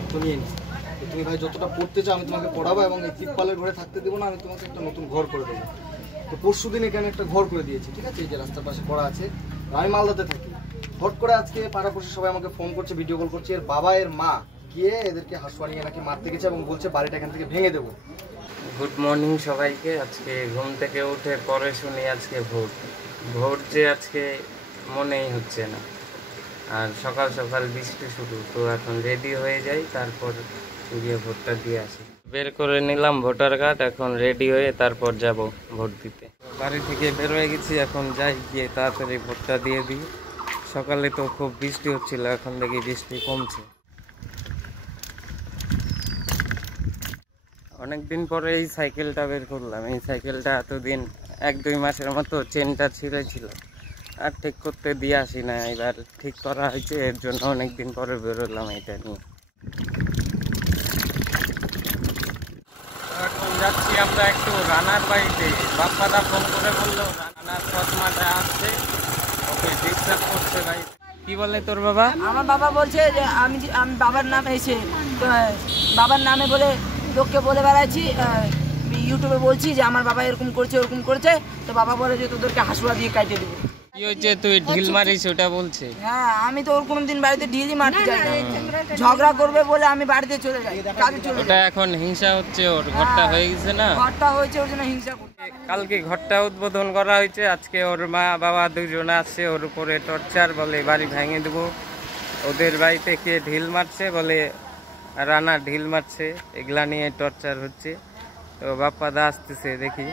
দায়িত্ব নিয়ে নিই। তো তুমি ভাই যতটা পড়তে চাও আমি তোমাকে পড়াবো, এবং এই তিরপালের ঘরে থাকতে দেবো না, আমি তোমাকে একটা নতুন ঘর করে দেবো। তো পরশু দিন এখানে একটা ঘর করে দিয়েছি, ঠিক আছে? এই যে রাস্তার পাশে করা আছে। আমি মালদাতে থাকি। হট করে আজকে পাড়াপড়শি সবাই আমাকে ফোন করছে, ভিডিও কল করছে, এর বাবা এর মা গিয়ে এদেরকে হাসুয়া নিয়ে নাকি মারতে গেছে এবং বলছে বাড়িটা এখান থেকে ভেঙে দেবো। গুড মর্নিং সবাইকে। আজকে ঘুম থেকে উঠে পরে শুনি আজকে ভোট যে আজকে মনেই হচ্ছে না, আর সকাল সকাল বৃষ্টি শুরু। তো এখন রেডি হয়ে যাই, তারপর গিয়ে ভোটটা দিয়ে আসি। বের করে নিলাম ভোটার কার্ড, এখন রেডি হয়ে তারপর যাব ভোট দিতে। বাড়ি থেকে বের হয়ে গেছি, এখন যাই গিয়ে তাড়াতাড়ি ভোটটা দিয়ে দিই। সকালে তো খুব বৃষ্টি হচ্ছিল, এখন দেখি বৃষ্টি কমছে। অনেকদিন পরে এই সাইকেলটা বের করলাম। এই সাইকেলটা এতদিন 1-2 মাসের মতো চেনটা ছিঁড়েছিল, আর ঠিক করতে দিয়ে আসি না, এবার ঠিক করা হয়েছে, এর জন্য অনেকদিন পরে বেরোলাম এটা নিয়ে। এখন যাচ্ছি আমরা একটু রানার বাড়িতে। বাপ্পাদা ফোন করে বললো রানার চশমাটা আসছে, ওকে ডিস্টার্ব করছে ভাই। কি বলে তোর বাবা? আমার বাবা বলছে যে আমি বাবার নামে এসে বাবার নামে বলে লোককে বলে বেড়াচ্ছি, ইউটিউবে বলছি যে আমার বাবা এরকম করছে ওরকম করছে। তো বাবা বলে যে তোদেরকে হাসুয়া দিয়ে কাটিয়ে দেবো। কি হয়েছে তুই ঢিল মারিস ওটা বলছে? হ্যাঁ, আমি তো ওর কোনোদিন বাড়িতে ঢিলই মারতে যাই না। ঝগড়া করবে বলে আমি বাড়িতে চলে যাই, কাজে চলে যাই। ওটা এখন হিংসা হচ্ছে, ওর ঘরটা হয়ে গেছে না, ঘরটা হয়েছে ওর জন্য হিংসা করছে। কালকে ঘরটা উদ্বোধন করা হয়েছে, আজকে ওর মা বাবা দুজন আসছে, ওর উপরে টর্চার, বলে বাড়ি ভেঙে দেবো। ওদের বাড়িতে কে ঢিল মারছে, বলে রানা ঢিল মারছে, এগুলা নিয়ে টর্চার হচ্ছে। তো বাপ্পাদা আসতেছে, দেখি।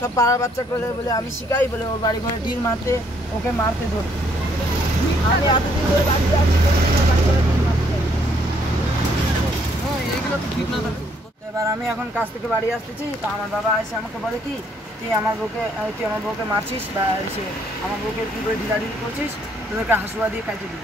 সব পাড়ার বাচ্চা করে বলে আমি শিখাই, বলে ওর বাড়ি ঘরে ঢিল মারতে, ওকে মারতে ধরতে। আমি এতদিন ধরে বাড়িতে আছি, এবার আমি এখন কাজ থেকে বাড়ি আসতেছি। তো আমার বাবা এসে আমাকে বলে কি তুই আমার বউকে মারছিস, বা এসে আমার বউকে কি করে ঢিলাঢিলি করছিস, তোদেরকে হাসুয়া দিয়ে কাটিয়ে দিব।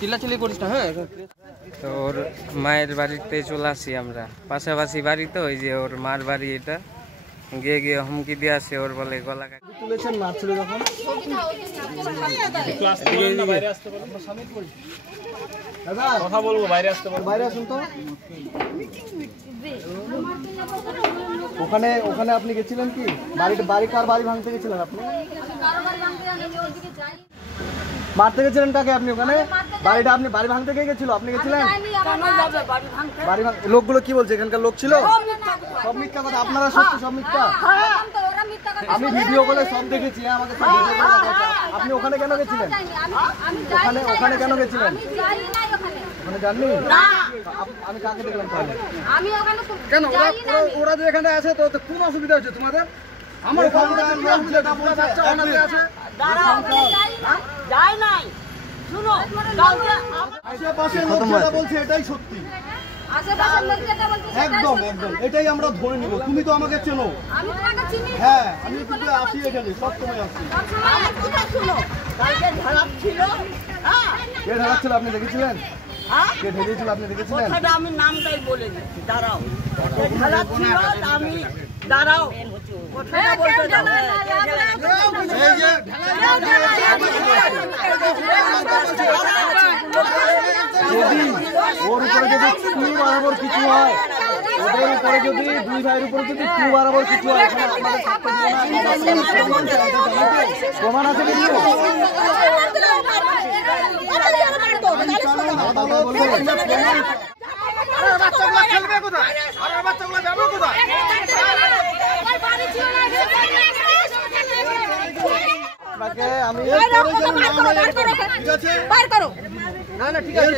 চিল্লাচিল্লি করিস না। হ্যাঁ, তো ওর মায়ের বাড়িতে চলে আসি আমরা, পাশাপাশি বাড়ি তো, ওই যে ওর মার বাড়ি এটা। গিয়ে গিয়ে হুমকি দিয়ে আসে, ওর বলে গলা কাটি তুলেছেন মারছিল যখন। কথা বলবো, বাইরে আসতে বলবো। বাইরে আসুন তো। ওখানে ওখানে আপনি গেছিলেন কি? বাড়ি কার বাড়ি ভাঙতে গেছিলেন আপনি? মারতে গেছিলেন কাকে আপনি? ওখানে বাড়িটা আপনি বাড়ি ভাঙতে গেছিল, আপনি গেছিলেন? লোকগুলো কি বলছে? এখানকার লোক ছিল সব মিথ্যা কথা। আপনারা সত্যি সব মিথ্যা? আমি ভিডিও কলে সব দেখেছি, আমাকে সব ভিডিও কলে দেখাচ্ছে। আপনি ওখানে কেন গেছিলেন? ওখানে কেন গেছিলেন? ওখানে যাননি? আমি কাকে দেখলাম তাহলে? কেন ওরা যে এখানে আছে, তো কোন অসুবিধা হচ্ছে তোমাদের? আমার ওখানে আছে যাই নাই, শুনো আশেপাশে লোক যেটা বলছে এটাই সত্যি, একদম একদম এটাই আমরা ধরে নিব। তুমি তো আমাকে চেনো। হ্যাঁ, আমি কিন্তু আসি এখানে, সবসময় আসি। কে ঢালাচ্ছিল আপনি দেখেছিলেন? কে ঢেলেছিল আপনি দেখেছিলেন? আমি নামটাই বলে দিচ্ছি, দাঁড়াও। আমি দাঁড়াও, কথাটা বলতে দাও। যদি ওর উপরে যদি টু বরাবর কিছু হয়, ওদের উপরে যদি দুই ভাইয়ের উপরে যদি টু বরাবর কিছু হয়, প্রমাণ আছে কিন্তু। বাচ্চাগুলো খেলবে কোথায়? আর বাচ্চাগুলো যাবে কোথায়? আপনাকে আমি ঠিক আছে, না না ঠিক আছে,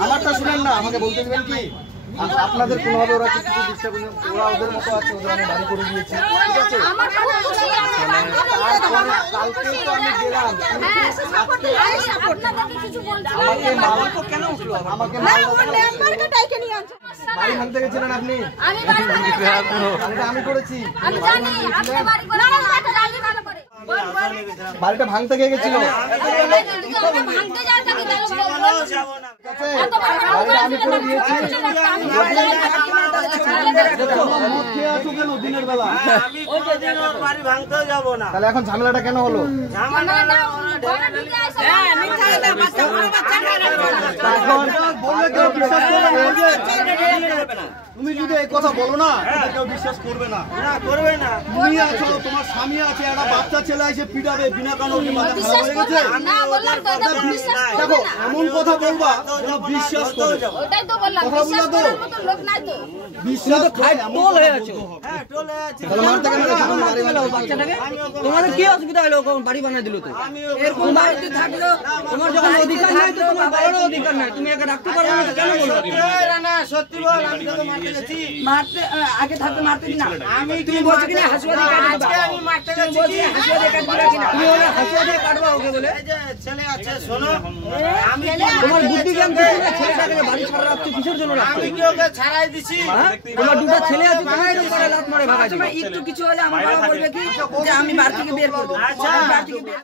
আমারটা শুনেন না, আমাকে বলতে দিবেন কি? আপনাদের কোনোভাবে ওরা কিছু ডিস্টার্ব করে, ওরা ওদের মতো আছে, ওদের আমি বাড়ি করে দিয়েছি, ঠিক আছে? তারপরে কালকে তো আমি গেলাম, আমাকে বাড়ি ভাঙতে গেছিলেন আপনি? বাড়িটা আমি করেছি। বাড়িটা ভাঙতে কে গেছিল? বাড়িটা আমি করে দিয়েছি। দিনের বেলা তাহলে এখন ঝামেলাটা কেন হলো? তুমি যদি এই কথা বলো না, কেউ বিশ্বাস করবে না। তুমি আছো, তোমার স্বামী আছে, একটা বাচ্চা ছেলে এসে পিটাবে বিনা কারণে, মাথা খারাপ হয়ে গেছে। দেখো এমন কথা বলবা যেন বিশ্বাস করে। কথা বললে তো বিশ্বাস তোমাদের কি অসুবিধা হলো? বাড়ি বানাই দিল তো, তোমার যখন অধিকার নাই তো তোমার বলার অধিকার নাই, তুমি একে রাখতে পারবে না, কেন বলবো? সত্যি বল, আমি তোকে মারতে আগে থাকতে মারতে দিনা। আমি তুমি বলছো কিনা হাসুয়া দিয়ে কাটবো? আজকে আমি মারতে যাচ্ছি, হাসুয়া দিয়ে কাটবো কিনা? তুমি বলে হাসুয়া দিয়ে কাটবো ওকে বলে? এই যে ছেলে আছে, শোনো, আমি তোমার বুদ্ধি জ্ঞান কিছু না, ছেলেটাকে বাড়ি ছাড়া রাখছো কিসের জন্য রাখছো? আমি কি ওকে ছাড়াই দিছি? তোমার দুটো ছেলে আছে, তুমি এরকম করে লাত মারে ভাগাই দিবে। একটু কিছু হলে আমার বাবা বলবে কি যে আমি বাড়ি থেকে বের করব। আচ্ছা, বাড়ি থেকে বের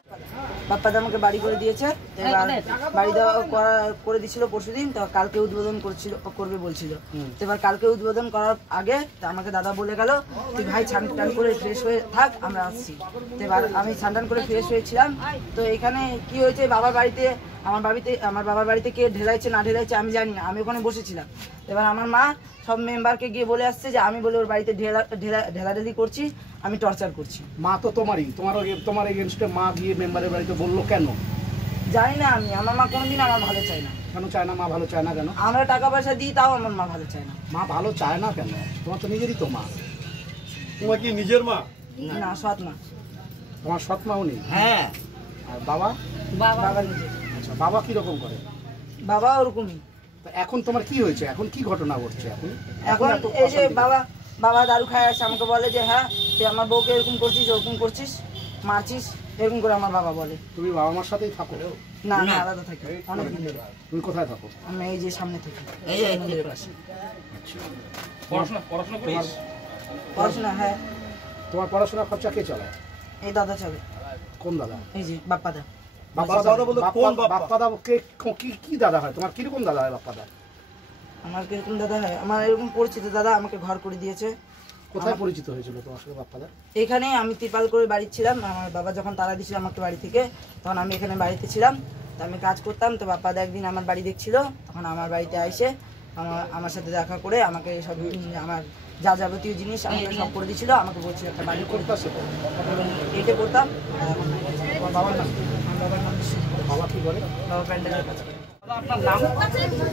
বাপ্পা দা আমাকে বাড়ি করে দিয়েছে। এবার বাড়ি দেওয়া করে দিছিল পরশুদিন, তো কালকে উদ্বোধন করবে বলছিল। এবার কালকে উদ্বোধন করার আগে আমাকে দাদা বলে গেল, তুই ভাই স্নান টান করে ফ্রেশ হয়ে থাক, আমরা আসছি। এবার আমি স্নান টান করে ফ্রেশ হয়েছিলাম। তো এখানে কি হয়েছে, আমার বাবার বাড়িতে কে ঢেলাইছে না ঢেলাইছে আমি জানি না, আমি ওখানে বসেছিলাম। এবার আমার মা সব মেম্বারকে গিয়ে বলে আসছে যে আমি বলে ওর বাড়িতে ঢেলাঢেলি করছি, আমি টর্চার করছি। মা তো তোমারই, তোমার এগেনস্টে মা গিয়ে মেম্বারের বাড়িতে বললো কেন? জানি না আমি, আমার মা কোনোদিন আমার ভালো চায় না। কেন চায় না? মা ভালো চায় না কেন? আমরা টাকা পয়সা দিই, তাও আমার মা ভালো চায় না। মা ভালো চায় না কেন? তোমার তো নিজেরই তো মা। তোমার কি নিজের মা? না, সৎ মা। তোমার সৎ মাও নেই? হ্যাঁ। আর বাবা? বাবা নিজে। আচ্ছা, বাবা কিরকম করে? বাবা ওরকমই। এখন তোমার কি হয়েছে? এখন কি ঘটনা ঘটছে? এখন এই যে বাবা দারু খায় আসে, আমাকে বলে যে হ্যাঁ তুই আমার বউকে এরকম করছিস, ওরকম করছিস, মারছিস, এরকম করে আমার বাবা বলে। তুমি বাবা মার সাথেই থাকো? না, আমি আলাদা থাকি অনেক দিন ধরে। তুমি কোথায় থাকো? আমি এই যে সামনে থাকি, এই যে মন্দিরের পাশে। পড়াশোনা? হ্যাঁ। তোমার পড়াশোনার খরচা কে চালায়? এই দাদা চলে। কোন দাদা? এই যে বাপ্পাদা। বাপ্পাদা কি দাদা হয় তোমার? কিরকম দাদা হয় বাপ্পাদা? আমার কিরকম দাদা হয়? আমার এরকম পরিচিত দাদা, আমাকে ঘর করে দিয়েছে। কোথায় পরিচিত হয়েছিল তোমার সাথে বাপ্পাদা? এখানে আমি ত্রিপাল করে বাড়ি ছিলাম, আমার বাবা যখন তাড়া দিয়েছিল আমাকে বাড়ি থেকে, তখন আমি এখানে বাড়িতে ছিলাম। তো আমি কাজ করতাম, তো বাপ্পাদা একদিন আমার বাড়ি দেখছিল, তখন আমার বাড়িতে এসে আমার সাথে দেখা করে আমাকে সব আমার যা যাবতীয় জিনিস আমাকে সব করে দিয়েছিল। আমাকে বলছিল একটা বাড়ি করতে, এটা করতাম। বাবার নাম? আমার বাবার নাম বাবা কি করে? বাবা প্যান্ডেলের কাজ করে। আপনার নাম?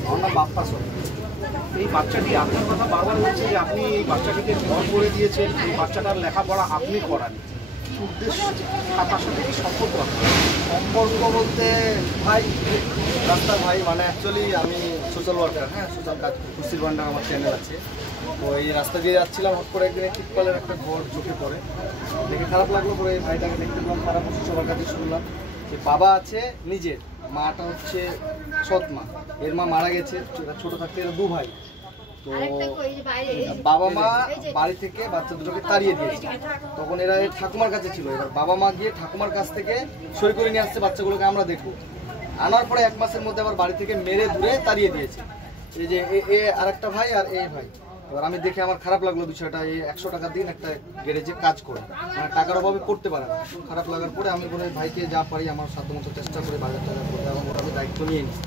আমার নাম বাপ্পা সোরেন। এই বাচ্চাটি আপনার কথা বারবার বলছে যে আপনি এই বাচ্চাটিকে ঘর করে দিয়েছেন, এই বাচ্চাটার লেখাপড়া আপনি করান, কি উদ্দেশ্য? তার সাথে কি সম্পর্ক? সম্পর্ক বলতে ভাই, রাস্তার ভাই, মানে অ্যাকচুয়ালি আমি সোশ্যাল ওয়ার্কার। হ্যাঁ, সোশ্যাল কাজ, খুশির ভান্ডার আমার চ্যানেল আছে। তো এই রাস্তা দিয়ে যাচ্ছিলাম, হট করে একদিন টিপকলের একটা ঘর চোখে পড়ে, দেখে খারাপ লাগলো। পরে এই ভাইটাকে দেখতে পেলাম, খারাপ হচ্ছে, সবার কাছে শুনলাম যে বাবা আছে নিজের, মাটা হচ্ছে সৎ মা, এর মা মারা গেছে ছোট থাকতে, এরা দু ভাই। তো বাবা মা বাড়ি থেকে বাচ্চা দুটোকে তাড়িয়ে দিয়েছে, তখন এরা ঠাকুমার কাছে ছিল। এবার বাবা মা গিয়ে ঠাকুমার কাছ থেকে সই করে নিয়ে আসছে বাচ্চাগুলোকে আমরা দেখবো। আনার পরে 1 মাসের মধ্যে আবার বাড়ি থেকে মেরে দূরে তাড়িয়ে দিয়েছে। এই যে আর একটা ভাই আর এই ভাই। এবার আমি দেখে আমার খারাপ লাগলো বিষয়টা। এই 100 টাকা দিন একটা গ্যারেজে কাজ করে, মানে টাকার অভাবে করতে পারে না। খারাপ লাগার পরে আমি বলে ভাইকে যা পারি আমার সাধ্যমতো চেষ্টা করে বাজার টাজার করতে, এবং ওটা আমি দায়িত্ব নিয়ে নিই।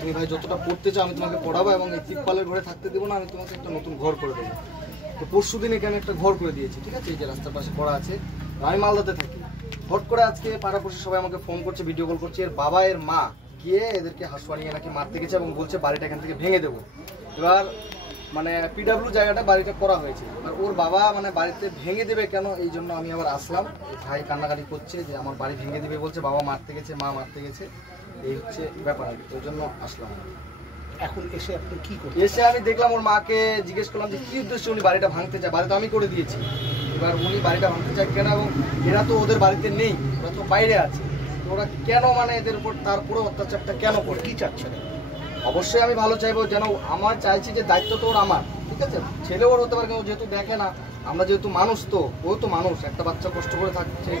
তুমি ভাই যতটা পড়তে চাও আমি তোমাকে পড়াবো, এবং এই তিরপালের ঘরে থাকতে দেবো না, আমি তোমাকে একটা নতুন ঘর করে দেবো। তো পরশু দিন এখানে একটা ঘর করে দিয়েছি, ঠিক আছে? এই যে রাস্তার পাশে করা আছে। আমি মালদাতে থাকি। হট করে আজকে পাড়াপড়শি সবাই আমাকে ফোন করছে, ভিডিও কল করছে, এর বাবা এর মা গিয়ে এদেরকে হাসুয়া নিয়ে নাকি মারতে গেছে, এবং বলছে বাড়িটা এখান থেকে ভেঙে দেবো। এবার মানে পিডাব্লিউ জায়গাটা বাড়িটা করা হয়েছে, আর ওর বাবা মানে বাড়িতে ভেঙে দেবে কেন, এই জন্য আমি আবার আসলাম। ভাই কান্নাকাটি করছে যে আমার বাড়ি ভেঙে দেবে বলছে, বাবা মারতে গেছে, মা মারতে গেছে, এই হচ্ছে ব্যাপার আর কি। ওই জন্য আসলাম। এখন এসে আপনি কি করবেন? এসে আমি দেখলাম ওর মাকে জিজ্ঞেস করলাম যে কি উদ্দেশ্যে উনি বাড়িটা ভাঙতে চায়। বাড়ি তো আমি করে দিয়েছি, এবার উনি বাড়িটা ভাঙতে চায় কেন, এবং এরা তো ওদের বাড়িতে নেই, ওরা তো বাইরে আছে, তো ওরা কেন মানে এদের উপর তারপরে অত্যাচারটা কেন করে? কি চাচ্ছেন? অবশ্যই আমি ভালো চাইবো, যেন আমার চাইছি যে দায়িত্ব তো ওর আমার, ঠিক আছে, ছেলে ওর হতে পারে, কিন্তু যেহেতু দেখে না, আমরা যেহেতু মানুষ, তো ও তো মানুষ, একটা বাচ্চা কষ্ট করে থাকছে।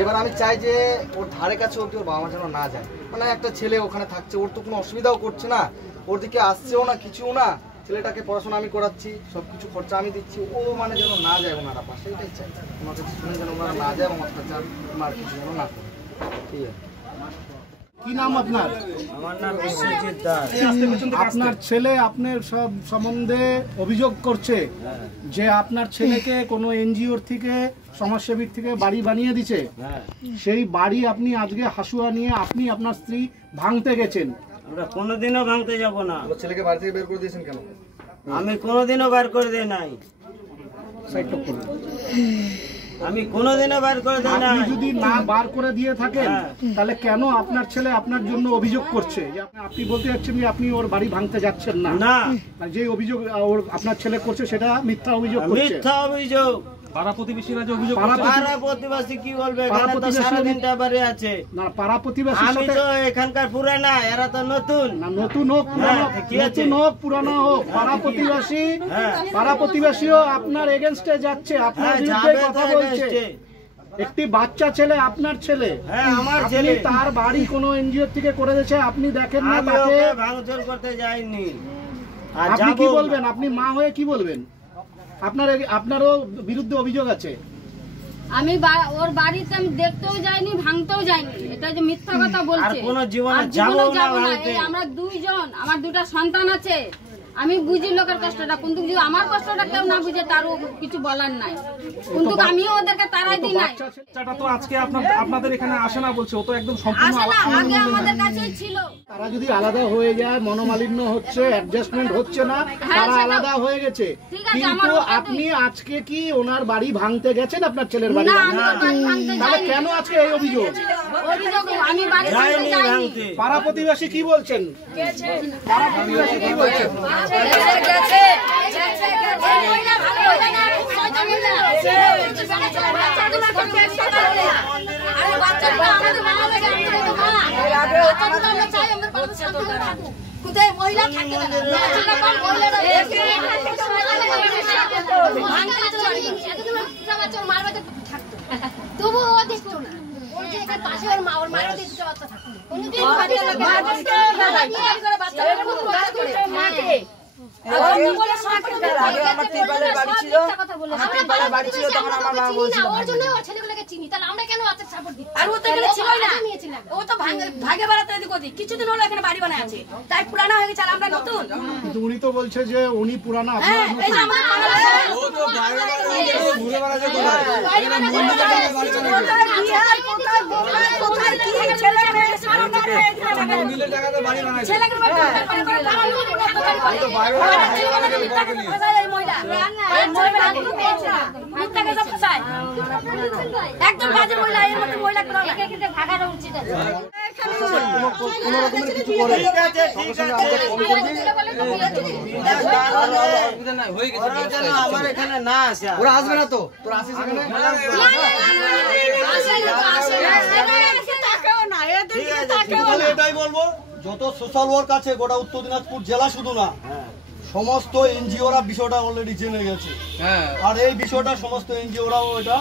এবার আমি চাই যে ওর ধারে কাছে অব্দি ওর বাবা মা যেন না যায়, মানে একটা ছেলে ওখানে থাকছে, ওর তো কোনো অসুবিধাও করছে না, ওর দিকে আসছেও না, কিছুও না, ছেলেটাকে পড়াশোনা আমি করাচ্ছি, সব কিছু খরচা আমি দিচ্ছি, ও মানে যেন না যায় ওনারা পাশে, এটাই চাই। তোমার কাছে শুনে যেন ওনারা না যায় এবং অত্যাচার আর কিছু যেন না করে, ঠিক আছে। কি নাম আপনার? আমার নাম বিশ্বজিৎ দাস। আপনার ছেলে আপনার সব সম্বন্ধে অভিযোগ করছে যে আপনার ছেলেকে কোনো এনজিওর থেকে, সমাজসেবীর থেকে বাড়ি বানিয়ে দিছে, সেই বাড়ি আপনি আজকে হাসুয়া নিয়ে আপনি আপনার স্ত্রী ভাঙতে গেছেন। আমরা কোনোদিনও ভাঙতে যাব না। ওর ছেলেকে বাড়ি থেকে বের করে দিয়েছেন কেন? আমি কোনোদিনও বার করে দেই নাই। আমি কোনোদিনও বার করে দেই আপনি নাই। যদি না বার করে দিয়ে থাকেন তাহলে কেন আপনার ছেলে আপনার জন্য অভিযোগ করছে? যে আপনি বলতে যাচ্ছেন যে আপনি ওর বাড়ি ভাঙতে যাচ্ছেন না, না, আর যে অভিযোগ ওর আপনার ছেলে করছে সেটা মিথ্যা অভিযোগ করছে। মিথ্যা অভিযোগ। পাড়া প্রতিবেশীরা যে অভিযোগ পাড়া প্রতিবেশী কি বলবে? এখানে তো সারাদিনটা বাড়ি আছে। না, পাড়া প্রতিবেশীর আমি সাথে তো এখানকার পুরানা, এরা তো নতুন। না, নতুন হোক পুরানো, কি আছে? নতুন হোক পুরানো হোক, পাড়া প্রতিবেশীও আপনার এগেনস্টে যাচ্ছে, আপনার বিরুদ্ধে যাবে কথা তো বলছে। against-এ। একটি বাচ্চা ছেলে আপনার ছেলে, হ্যাঁ, আমার আপনি ছেলে। তার বাড়ি কোনো এনজিও থেকে করে দিয়েছে, আপনি দেখেন না আমি তাকে, ওকে ভাঙচুর করতে যাইনি। আর আপনি যাবো কি না। বলবেন? আপনি মা হয়ে কি বলবেন? আপনারও বিরুদ্ধে অভিযোগ আছে। আমি ওর বাড়িতে আমি দেখতেও যাইনি, ভাঙতেও যাইনি, এটা যে মিথ্যা কথা বলছে। আর কোনো জীবনে আর যাবো জীবনেও না যাবো না। ভাঙতে। এই আমরা দুইজন, আমার দুটা সন্তান আছে, আমি বুঝি লোকের কষ্টটা, কিন্তু যদি আমার কষ্টটা কেউ না বুঝে তারও কিছু বলার নাই, কিন্তু আমিও ওদেরকে তারাই দিই নাই। বাচ্চাটা তো আজকে আপনাদের এখানে আসে না বলছে, ও তো একদম সম্পূর্ণ আসলে আগে আমাদের কাছেই ছিল। তারা যদি আলাদা হয়ে যায়, মনোমালিন্য হচ্ছে, অ্যাডজাস্টমেন্ট হচ্ছে না, তারা সেটা- আলাদা হয়ে গেছে, ঠিক আছে, কিন্তু আমার ওটাতেই- আপনি আজকে কি ওনার বাড়ি ভাঙতে গেছেন? আপনার ছেলের বাড়ি না, ভাঙতে? আমি ওর বাড়ি ভাঙতে তাহলে যাইনি। কেন আজকে এই অভিযোগ? অভিযোগ আমি বাড়ি ভাঙতে যাইনি যাইনি। ভাঙতে। পাড়া প্রতিবেশী কি বলছেন? পাড়া প্রতিবেশী কি বলছেন? কোথায় মহিলা থাকতে তবু ও দেখতো না, ওর যে এখানে পাশে ওর মা, ওর মায়ের দিতে বাচ্চা থাকতো কিছুদিন হলো এখানে বাড়ি বানায় আছে, তাই পুরানা হয়ে গেছে, আর আমরা নতুন। কিন্তু উনি তো বলছে যে উনি পুরানা, আপনারা হ্যাঁ, এই যে নতুন। একদম বাজে মহিলা, এর মধ্যে মহিলা কোনো না। ভাগানো উচিত আছে। কোনো রকমের কিছু করে ঠিক আছে, ঠিক আছে। ওরা যেন আমার এখানে না আসে। ওরা আসবে না তো, তোরা আসিস এখানে? ঠিক আছে, তাহলে এটাই বলবো, যত সোশ্যাল ওয়ার্ক আছে গোটা উত্তর দিনাজপুর জেলা শুধু না, সমস্ত এনজিওরা বিষয়টা অলরেডি জেনে গেছে, আর এই বিষয়টা সমস্ত এনজিওরাও এটা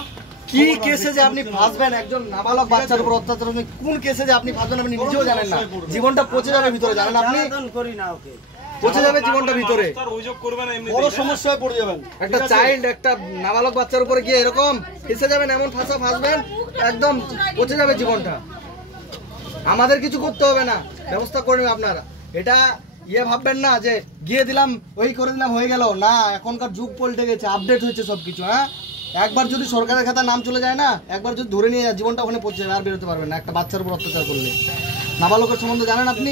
কি কেসে যে আপনি ফাঁসবেন, একজন নাবালক বাচ্চার উপর অত্যাচার, কোন কেসে যে আপনি ফাঁসবেন আপনি নিজেও জানেন না, জীবনটা পচে যাবে ভিতরে, জানেন আপনি? জ্বালাতন করি না ওকে। পচে যাবে জীবনটা ভিতরে, অভিযোগ করবে না এমনি বড় সমস্যায় পড়ে যাবেন। একটা চাইল্ড, একটা নাবালক বাচ্চার উপরে গিয়ে এরকম ফেসে যাবেন, এমন ফাঁসবেন, একদম পচে যাবে জীবনটা। আমাদের কিছু করতে হবে না, ব্যবস্থা করে নেবেন আপনারা। এটা ভাববেন না যে গিয়ে দিলাম, ওই করে দিলাম, হয়ে গেল না। এখনকার যুগ পাল্টে গেছে, আপডেট হয়েছে সবকিছু। হ্যাঁ, একবার যদি সরকারের খাতায় নাম চলে যায় না, একবার যদি ধরে নিয়ে যায়, জীবনটা ওখানে পৌঁছে যাবে, আর বেরোতে পারবেন না একটা বাচ্চার উপর অত্যাচার করলে। নাবালকের সম্বন্ধে জানেন আপনি?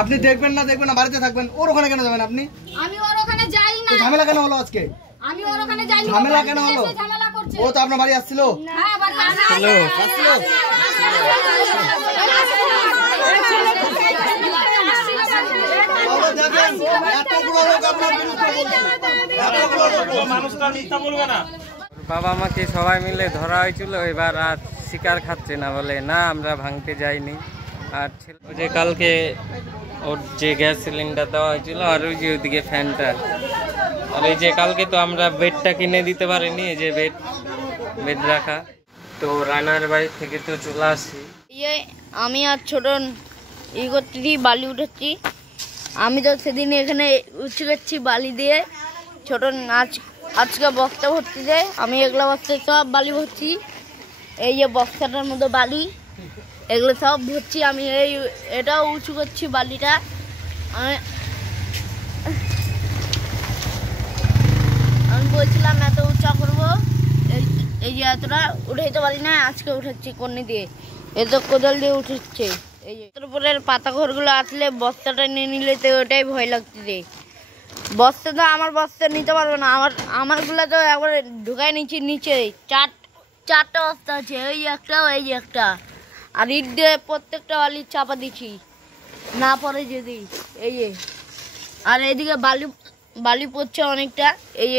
আপনি দেখবেন না বাড়িতে থাকবেন, ওর ওখানে কেন যাবেন আপনি? আমি ওর ওখানে যাই না। ঝামেলা কেন হলো আজকে? আমি ওর ওখানে যাই না। ঝামেলা কেন হলো? ঝামেলা করছে। ও তো আপনার বাড়ি আসছিল। হ্যাঁ, বাড়ি আসছিল। বাবা আমাকে সবাই মিলে ধরা হয়েছিল, এবার আর শিকার খাচ্ছে না, বলে না আমরা ভাঙতে যাইনি। আর ওই যে কালকে ওর যে গ্যাস সিলিন্ডার দেওয়া হয়েছিল, আর ওই যে ওইদিকে ফ্যানটা, আর এই যে কালকে তো আমরা বেডটা কিনে দিতে পারিনি, এই যে বেড রাখা। তো রানার বাড়ি থেকে তো চলে আসি। আমি আর ছোটন করতেছি, বালি উঠাচ্ছি। আমি তো সেদিন এখানে উঁচু করছি বালি দিয়ে। ছোটন আজকে বস্তা ভর্তি দেয়, আমি এগুলো বস্তায় সব বালি ভরছি। এই যে বস্তাটার মধ্যে বালি, এগুলো সব ভরছি। আমি এটাও উঁচু করছি বালিটা। আমি বলছিলাম এত উঁচা করবো, এই যে এতটা উঠাইতে পারি না, আজকে উঠাচ্ছি কন্নি দিয়ে, এত কোদাল দিয়ে উঠেছে। এই যে উপরের পাতা ঘরগুলো আসলে বস্তাটা নিয়ে নিলে তো ওটাই ভয় লাগছে। বস্তা তো আমার বস্তা নিতে পারবো না, আমারগুলো তো একবার ঢুকাই নিচ্ছি নিচে। চারটা বস্তা আছে, এই একটা এই যে একটা, আর ইট দিয়ে প্রত্যেকটা বালি চাপা দিচ্ছি না পরে যদি। এই যে আর এইদিকে বালি পড়ছে অনেকটা, এই